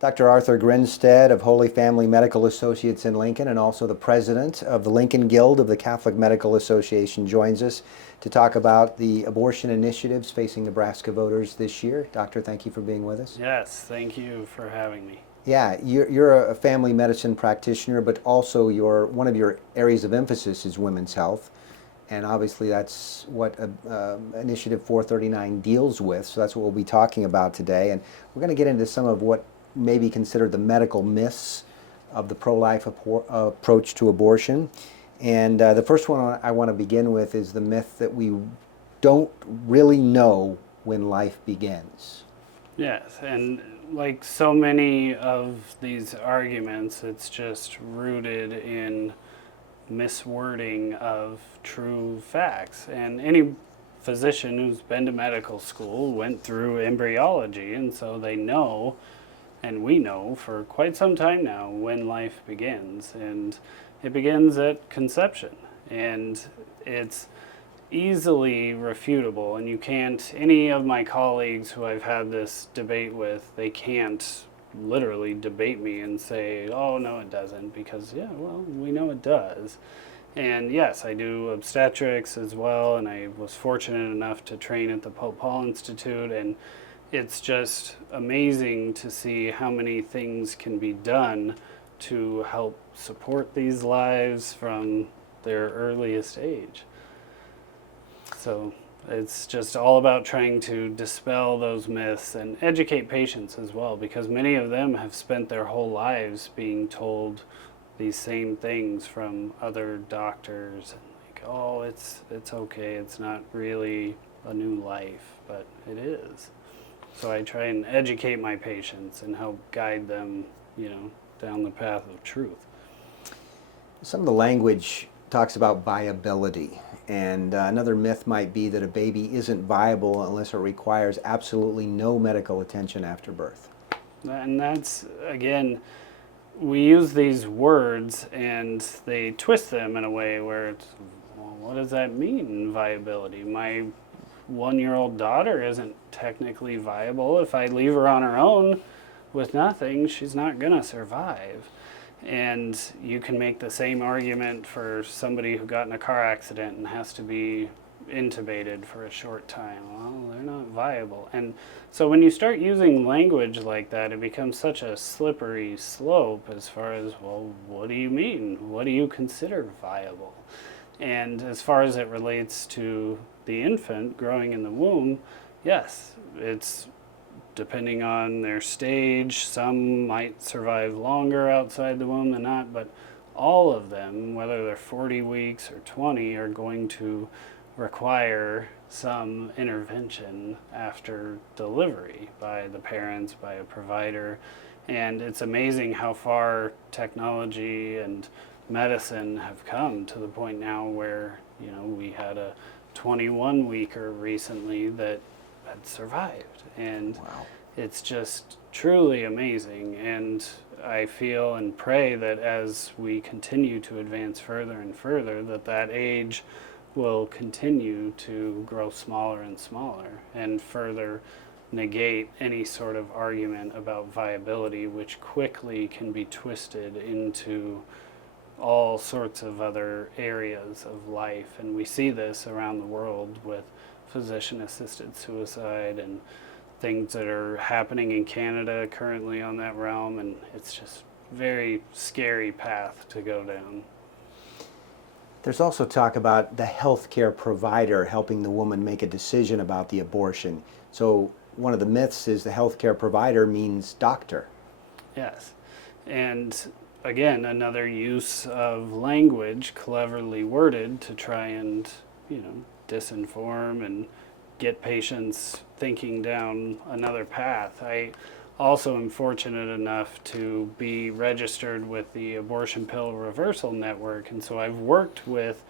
Dr. Arthur Grinstead of Holy Family Medical Associates in Lincoln and also the president of the Lincoln Guild of the Catholic Medical Association joins us to talk about the abortion initiatives facing Nebraska voters this year. Doctor, thank you for being with us. Yes, thank you for having me. Yeah, you're a family medicine practitioner, but also one of your areas of emphasis is women's health. And obviously that's what Initiative 439 deals with, so that's what we'll be talking about today. And we're going to get into some of what may be considered the medical myths of the pro-life approach to abortion. And the first one I want to begin with is the myth that we don't really know when life begins. Yes, and like so many of these arguments, it's just rooted in miswording of true facts. And any physician who's been to medical school went through embryology, and so they know, and we know for quite some time now, when life begins. And it begins at conception. And it's easily refutable, and you can't, any of my colleagues who I've had this debate with, they can't literally debate me and say, oh no it doesn't, because yeah, well, we know it does. And yes, I do obstetrics as well, and I was fortunate enough to train at the Pope Paul Institute, and it's just amazing to see how many things can be done to help support these lives from their earliest age. So it's just all about trying to dispel those myths and educate patients as well, because many of them have spent their whole lives being told these same things from other doctors, and like, oh, it's okay, it's not really a new life, but it is. So I try and educate my patients and help guide them, down the path of truth. Some of the language talks about viability, and another myth might be that a baby isn't viable unless it requires absolutely no medical attention after birth. And that's, again, we use these words and they twist them in a way where it's, well, what does that mean, viability? My 1-year-old daughter isn't technically viable. If I leave her on her own with nothing, she's not going to survive. And you can make the same argument for somebody who got in a car accident and has to be intubated for a short time. Well, they're not viable. And so when you start using language like that, it becomes such a slippery slope as far as, well, what do you mean? What do you consider viable? And as far as it relates to the infant growing in the womb, yes, it's depending on their stage. Some might survive longer outside the womb than not, but all of them, whether they're 40 weeks or 20, are going to require some intervention after delivery by the parents, by a provider. And it's amazing how far technology and medicine have come to the point now where, we had a 21-weeker recently that had survived. And wow. It's just truly amazing. And I feel and pray that as we continue to advance further and further, that age will continue to grow smaller and smaller and further negate any sort of argument about viability, which quickly can be twisted into all sorts of other areas of life. And we see this around the world with physician-assisted suicide and things that are happening in Canada currently on that realm, and it's just very scary path to go down. There's also talk about the healthcare provider helping the woman make a decision about the abortion. So one of the myths is the healthcare provider means doctor. Yes, and again, another use of language cleverly worded to try and, disinform and get patients thinking down another path. I also am fortunate enough to be registered with the Abortion Pill Reversal Network, and so I've worked with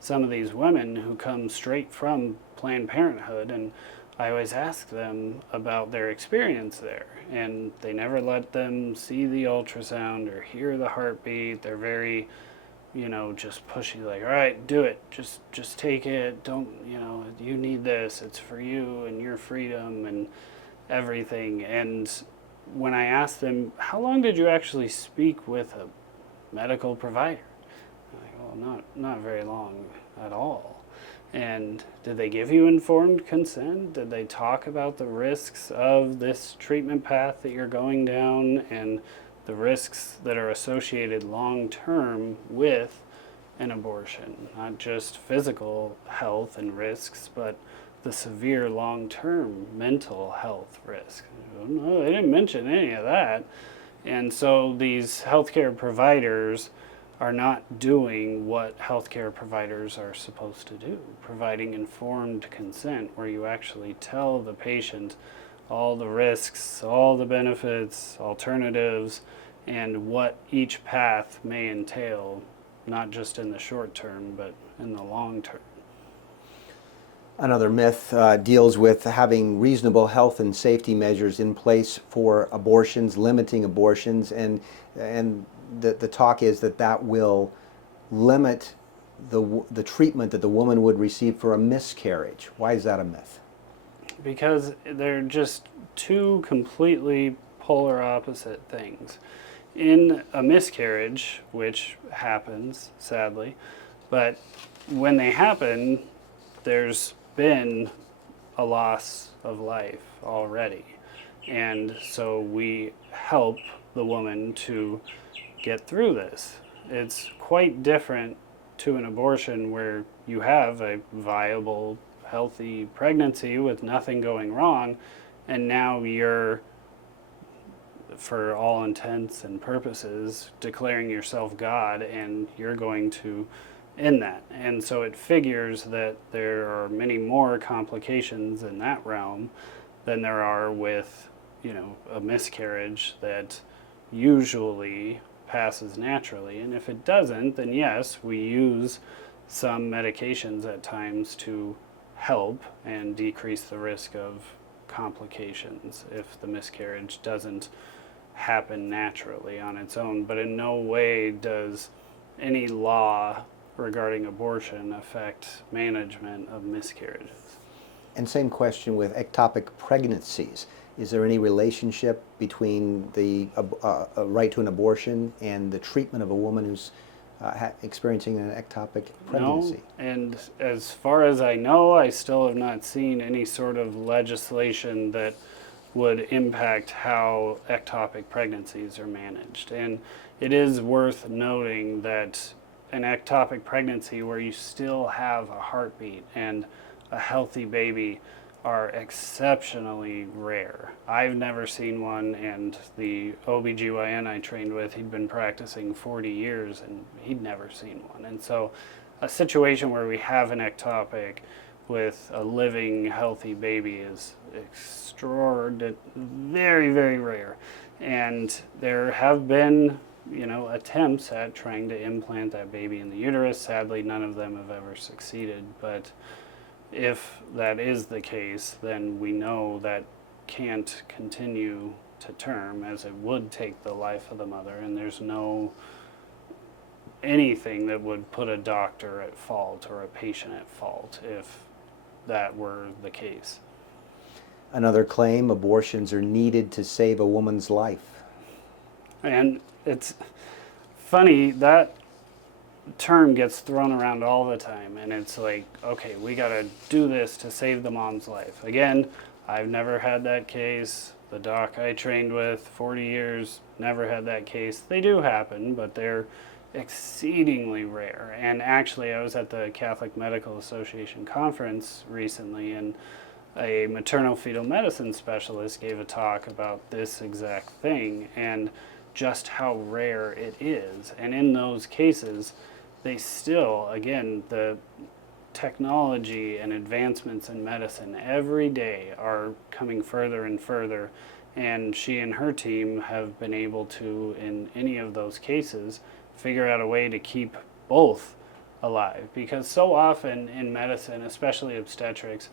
some of these women who come straight from Planned Parenthood, and I always ask them about their experience there, and they never let them see the ultrasound or hear the heartbeat. They're very, just pushy, like, all right, do it, just take it, don't, you need this, it's for you and your freedom and everything. And when I asked them, how long did you actually speak with a medical provider? I'm like, well, not very long at all. And did they give you informed consent? Did they talk about the risks of this treatment path that you're going down and the risks that are associated long term with an abortion? Not just physical health and risks, but the severe long term mental health risks. No, they didn't mention any of that. And so these healthcare providers are not doing what healthcare providers are supposed to do, providing informed consent where you actually tell the patient all the risks, all the benefits, alternatives, and what each path may entail, not just in the short term, but in the long term. Another myth deals with having reasonable health and safety measures in place for abortions, limiting abortions, and the talk is that will limit the treatment that the woman would receive for a miscarriage. Why is that a myth? Because they're just two completely polar opposite things. In a miscarriage, which happens, sadly, but when they happen, there's been a loss of life already. And so we help the woman to get through this. It's quite different to an abortion where you have a viable, healthy pregnancy with nothing going wrong, and now you're, for all intents and purposes, declaring yourself God, and you're going to end that. And so it figures that there are many more complications in that realm than there are with, a miscarriage that usually passes naturally. And if it doesn't, then yes, we use some medications at times to help and decrease the risk of complications if the miscarriage doesn't happen naturally on its own. But in no way does any law regarding abortion affect management of miscarriages. And same question with ectopic pregnancies. Is there any relationship between the right to an abortion and the treatment of a woman who's experiencing an ectopic pregnancy? No, and as far as I know, I still have not seen any sort of legislation that would impact how ectopic pregnancies are managed. And it is worth noting that an ectopic pregnancy where you still have a heartbeat and a healthy baby are exceptionally rare. I've never seen one, and the OBGYN I trained with, he'd been practicing 40 years and he'd never seen one. And so a situation where we have an ectopic with a living, healthy baby is extraordinary, very, very rare. And there have been, attempts at trying to implant that baby in the uterus. Sadly, none of them have ever succeeded. But if that is the case, then we know that can't continue to term, as it would take the life of the mother, and there's no anything that would put a doctor at fault or a patient at fault if that were the case. Another claim, abortions are needed to save a woman's life. And it's funny, that term gets thrown around all the time, and it's like, okay, we got to do this to save the mom's life. Again, I've never had that case. The doc I trained with 40 years never had that case. They do happen, but they're exceedingly rare. And actually, I was at the Catholic Medical Association conference recently, and a maternal fetal medicine specialist gave a talk about this exact thing and just how rare it is. And in those cases, they still, again, the technology and advancements in medicine every day are coming further and further, and she and her team have been able to, in any of those cases, figure out a way to keep both alive. Because so often in medicine, especially obstetrics,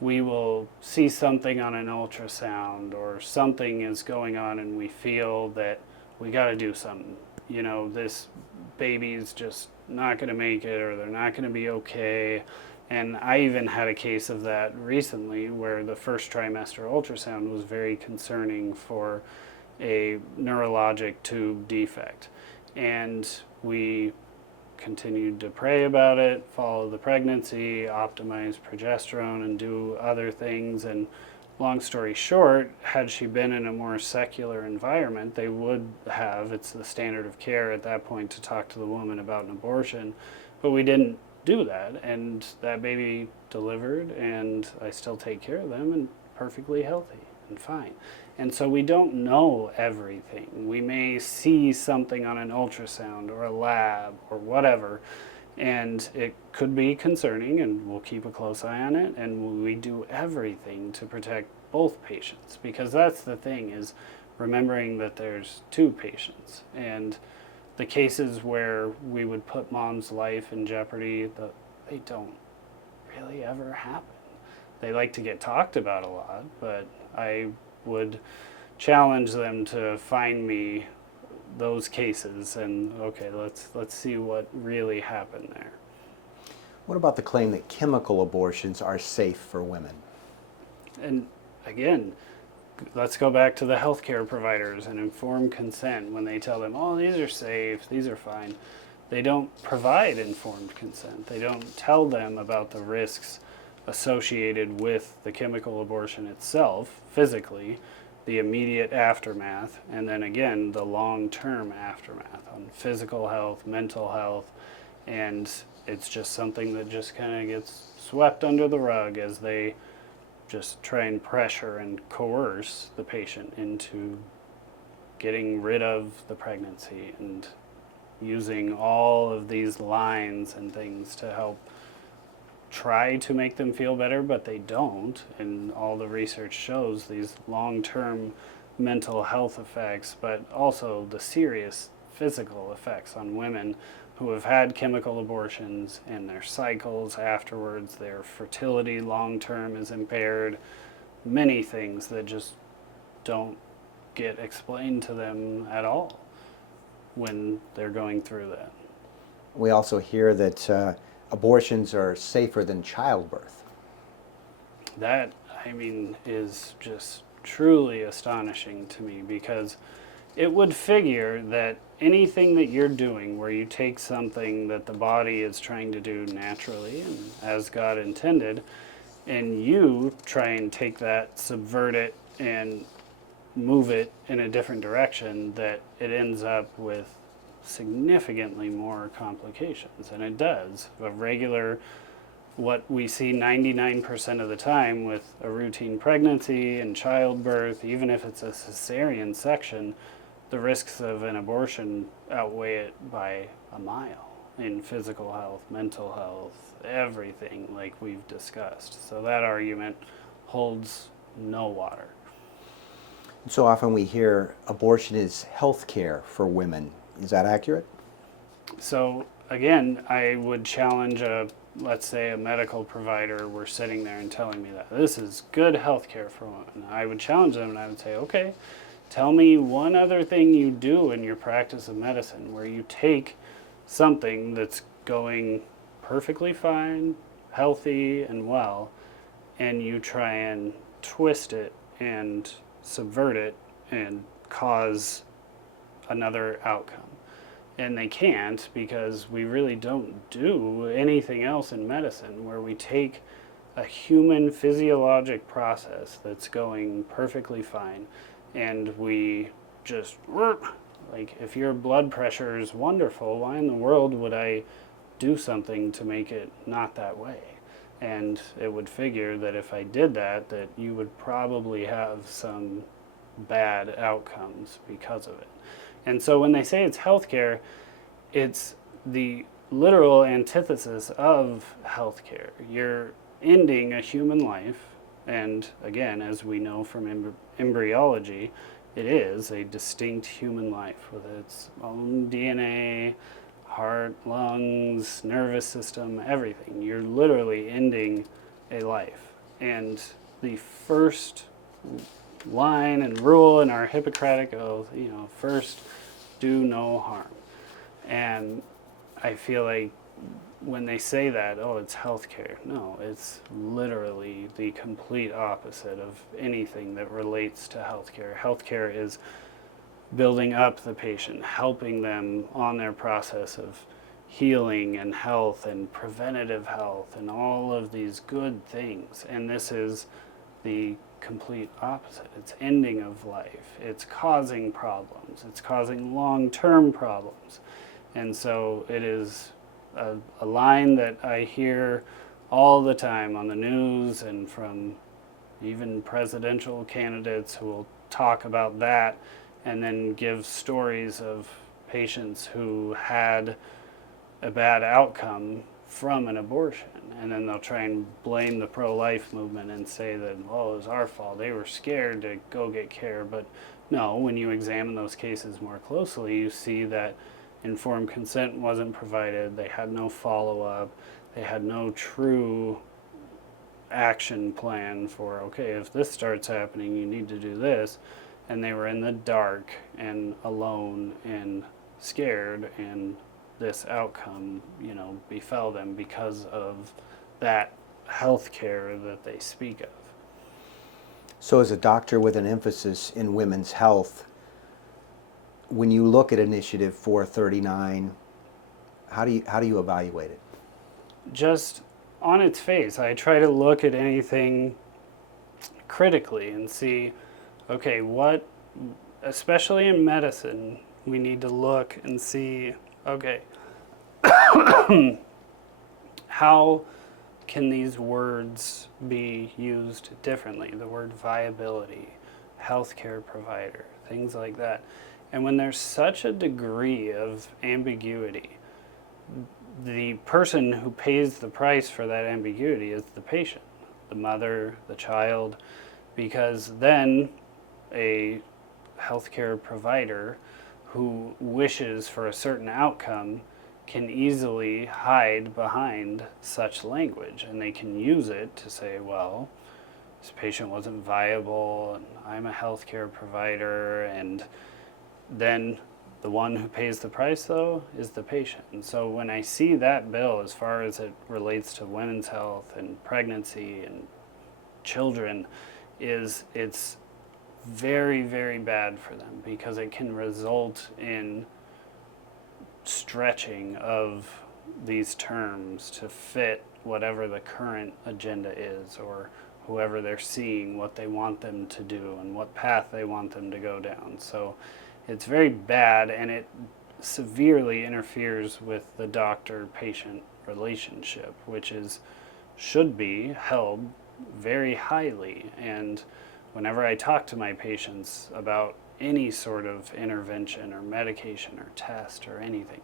we will see something on an ultrasound or something is going on and we feel that we got to do something. This baby's just not going to make it, or they're not going to be okay, And I even had a case of that recently where the first trimester ultrasound was very concerning for a neurologic tube defect. And we continued to pray about it, follow the pregnancy, optimize progesterone, and do other things. And long story short, had she been in a more secular environment, they would have, it's the standard of care at that point to talk to the woman about an abortion. But we didn't do that, and that baby delivered, and I still take care of them and perfectly healthy and fine. And so we don't know everything. We may see something on an ultrasound or a lab or whatever, and it could be concerning, and we'll keep a close eye on it, and we do everything to protect both patients, because that's the thing, is remembering that there's two patients. And the cases where we would put mom's life in jeopardy, they don't really ever happen. They like to get talked about a lot, but I would challenge them to find me those cases and, okay, let's see what really happened there. What about the claim that chemical abortions are safe for women? And again, let's go back to the healthcare providers and informed consent. When they tell them, oh, these are safe, these are fine, they don't provide informed consent. They don't tell them about the risks associated with the chemical abortion itself, physically, the immediate aftermath, and then again, the long-term aftermath on physical health, mental health, and it's just something that just kind of gets swept under the rug as they just try and pressure and coerce the patient into getting rid of the pregnancy and using all of these lines and things to help try to make them feel better, but they don't. And all the research shows these long-term mental health effects, but also the serious physical effects on women who have had chemical abortions, and their cycles afterwards, their fertility long-term is impaired, many things that just don't get explained to them at all when they're going through that. We also hear that abortions are safer than childbirth. That, I mean, is just truly astonishing to me, because it would figure that anything that you're doing where you take something that the body is trying to do naturally and as God intended, and you try and take that, subvert it, and move it in a different direction, that it ends up with significantly more complications. And it does. A regular, what we see 99% of the time with a routine pregnancy and childbirth, even if it's a cesarean section, the risks of an abortion outweigh it by a mile in physical health, mental health, everything like we've discussed. So that argument holds no water. So often we hear abortion is health care for women. Is that accurate? So again, I would challenge let's say a medical provider were sitting there and telling me that this is good health care for women. I would challenge them and I would say, okay, tell me one other thing you do in your practice of medicine where you take something that's going perfectly fine, healthy, and well, and you try and twist it and subvert it and cause another outcome. And they can't, because we really don't do anything else in medicine where we take a human physiologic process that's going perfectly fine and we just, like, if your blood pressure is wonderful, why in the world would I do something to make it not that way? And it would figure that if I did that, that you would probably have some bad outcomes because of it. And so when they say it's healthcare, it's the literal antithesis of healthcare. You're ending a human life, and again, as we know from embryology, it is a distinct human life with its own DNA, heart, lungs, nervous system, everything. You're literally ending a life. And the first line and rule in our Hippocratic oath, first do no harm. And I feel like when they say that, oh, it's healthcare. No, it's literally the complete opposite of anything that relates to healthcare. Healthcare is building up the patient, helping them on their process of healing and health and preventative health and all of these good things. And this is the complete opposite. It's ending of life. It's causing problems. It's causing long-term problems. And so it is a line that I hear all the time on the news and from even presidential candidates who will talk about that and then give stories of patients who had a bad outcome from an abortion. And then they'll try and blame the pro-life movement and say that, oh, it was our fault. They were scared to go get care. But no, when you examine those cases more closely, you see that informed consent wasn't provided. They had no follow-up. They had no true action plan for, okay, if this starts happening, you need to do this. And they were in the dark and alone and scared, and this outcome, befell them because of that health care that they speak of. So as a doctor with an emphasis in women's health, when you look at Initiative 439, how do you evaluate it? Just on its face, I try to look at anything critically and see, okay, what, especially in medicine, we need to look and see, okay, how can these words be used differently? The word viability, healthcare provider, things like that. And when there's such a degree of ambiguity, the person who pays the price for that ambiguity is the patient, the mother, the child, because then a healthcare provider who wishes for a certain outcome can easily hide behind such language, and they can use it to say, well, this patient wasn't viable, and I'm a healthcare provider, and then the one who pays the price, though, is the patient. And so when I see that bill, as far as it relates to women's health and pregnancy and children, it's very, very bad for them, because it can result in stretching of these terms to fit whatever the current agenda is, or whoever they're seeing, what they want them to do and what path they want them to go down. So it's very bad, and it severely interferes with the doctor-patient relationship, which should be held very highly. And whenever I talk to my patients about any sort of intervention or medication or test or anything,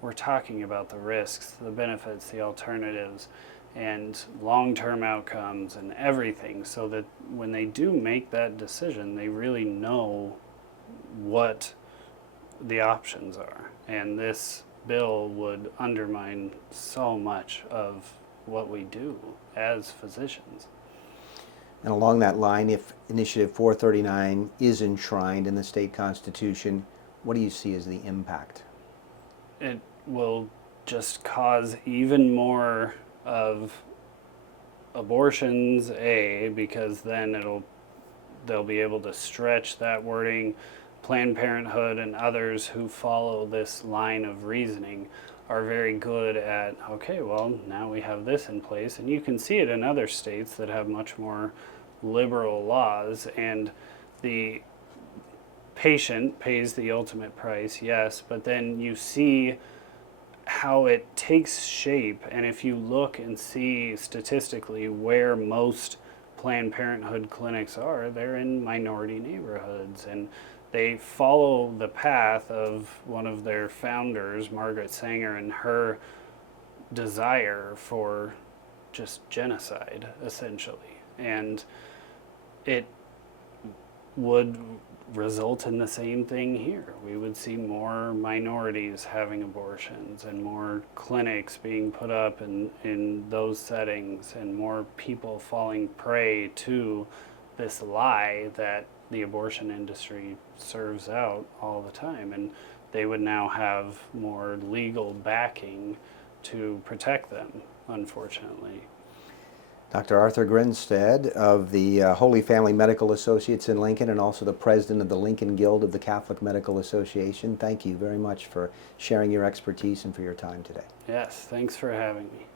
we're talking about the risks, the benefits, the alternatives, and long-term outcomes and everything, so that when they do make that decision, they really know what the options are. And this bill would undermine so much of what we do as physicians. And along that line, if Initiative 439 is enshrined in the state constitution, what do you see as the impact? It will just cause even more of abortions, because then they'll be able to stretch that wording. Planned Parenthood and others who follow this line of reasoning are very good at, okay, well, now we have this in place. And you can see it in other states that have much more liberal laws, and the patient pays the ultimate price, yes, but then you see how it takes shape. And if you look and see statistically where most Planned Parenthood clinics are, they're in minority neighborhoods, and they follow the path of one of their founders, Margaret Sanger, and her desire for just genocide, essentially. And it would result in the same thing here. We would see more minorities having abortions and more clinics being put up in those settings, and more people falling prey to this lie that the abortion industry serves out all the time. And they would now have more legal backing to protect them, unfortunately. Dr. Arthur Grinstead of the Holy Family Medical Associates in Lincoln, and also the president of the Lincoln Guild of the Catholic Medical Association, thank you very much for sharing your expertise and for your time today. Yes, thanks for having me.